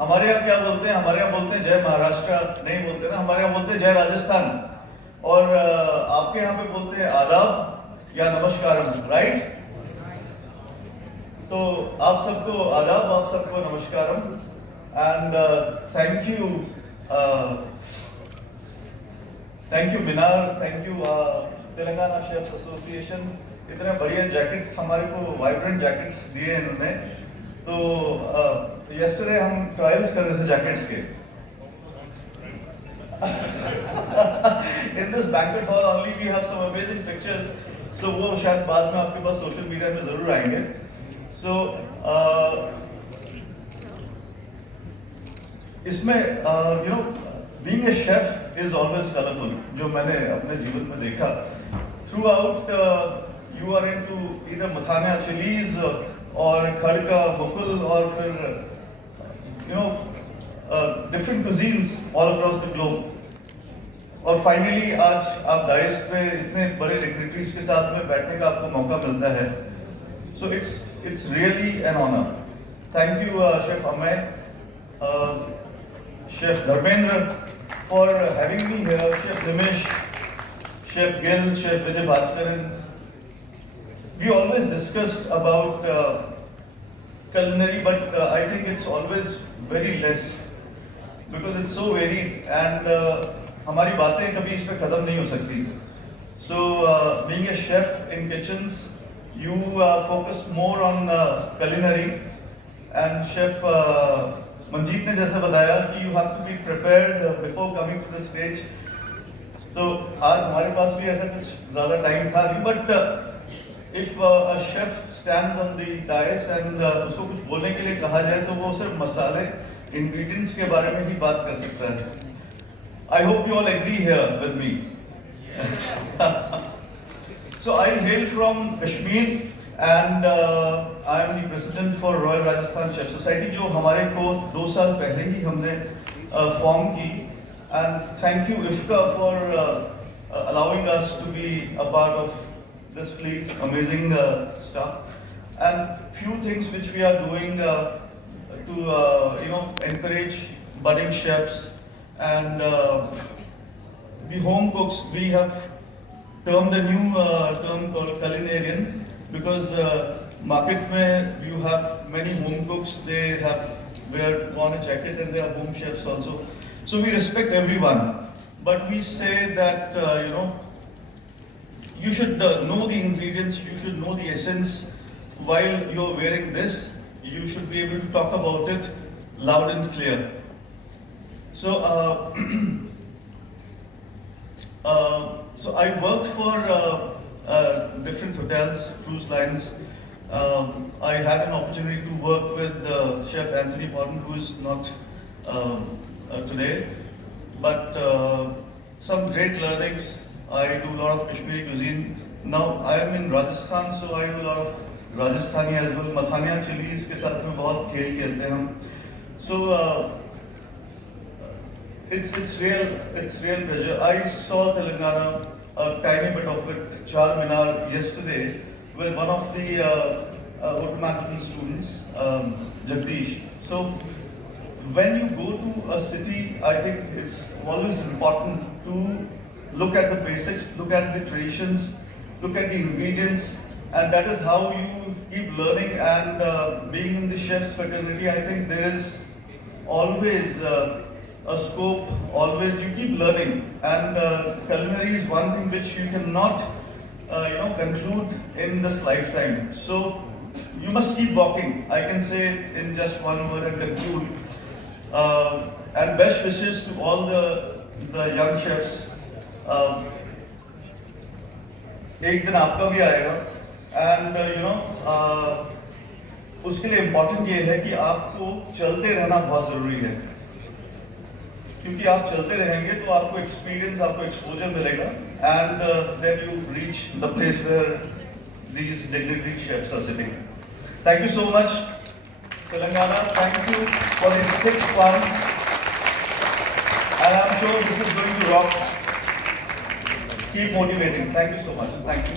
हमारे यहाँ क्या बोलते हैं? हमारे यहाँ बोलते हैं जय महाराष्ट्र, नहीं बोलते ना, हमारे यहाँ बोलते हैं जय राजस्थान। और आपके यहाँ पे बोलते हैं आदाब या नमस्कारम, राइट? तो आप सबको आदाब, आप सबको नमस्कारम and thank you Minar, thank you Telangana chefs association. इतने बढ़िया जैकेट्स, हमारे को वाइब्रेंट जैकेट्स दिए इन्होंने। तो yesterday हम ट्रायल्स कर रहे थे जैकेट्स के। In this banquet hall only we have some amazing pictures. So वो शायद बाद में आपके पास सोशल मीडिया में जरूर आएंगे। So इसमें you know being a chef is always colorful, जो मैंने अपने जीवन में देखा। Throughout you are into either Mathania chillies और खड़का मुकुल और फिर different cuisines all across the globe. और फाइनली आज आप दाइस पे इतने बड़े डिग्निटरीज के साथ में बैठने का आपको मौका मिलता है। So it's really an honor. Thank you Chef Amay, Chef Dharmendra for having me here, Chef Nimish, Chef Gil, Chef Vijay Bhaskaran. We always discussed about culinary, but I think it's always very less because it's so varied and हमारी बातें कभी इस पे खत्म नहीं हो सकती। So being a chef in kitchens, you focus more on culinary and Chef Manjeet ने जैसे बताया कि you have to be prepared before coming to the stage. So आज हमारे पास भी ऐसा कुछ ज़्यादा टाइम था नहीं, but if a chef stands on the dais and उसको कुछ बोलने के लिए कहा जाए तो वो सिर्फ मसाले, ingredients के बारे में ही बात कर सकता है। I hope you all agree here with me. So I hail from Kashmir and I am the president for Royal Rajasthan Chef Society, जो हमारे को 2 साल पहले ही हमने फॉर्म की। And thank you IFCA for allowing us to be a part of this fleet, amazing stuff, and few things which we are doing to encourage budding chefs and the home cooks. We have termed a new term called culinarian because market mein you have many home cooks, they have worn a jacket and they are home chefs also. So we respect everyone, but we say that you should know the ingredients, you should know the essence. While you're wearing this, you should be able to talk about it loud and clear. So, so I worked for different hotels, cruise lines. I had an opportunity to work with Chef Anthony Borden, who is not today, but some great learnings. I do a lot of Kashmiri cuisine. Now I am in Rajasthan, so I do a lot of Rajasthani as well. Mathania chillies के साथ में बहुत खेल खेलते हैं हम। So it's real pleasure. I saw Telangana, a tiny bit of it, Charminar yesterday with one of the hotel management students, Jagdish. So when you go to a city, I think it's always important to look at the basics, look at the traditions, look at the ingredients, and that is how you keep learning. And being in the chef's fraternity, I think there is always a scope, always you keep learning. And culinary is one thing which you cannot conclude in this lifetime. So you must keep walking. I can say in just one word and conclude. And best wishes to all the young chefs. एक दिन आपका भी आएगा and उसके लिए important ये है कि आपको चलते रहना बहुत जरूरी है, क्योंकि आप चलते रहेंगे तो आपको एक्सपीरियंस, आपको एक्सपोजर मिलेगा and then you reach the place where these dignitary chefs are sitting. Thank you so much Telangana, thank you for the 6th one, and I'm sure this is going to rock. Keep motivating. Thank you so much. Thank you.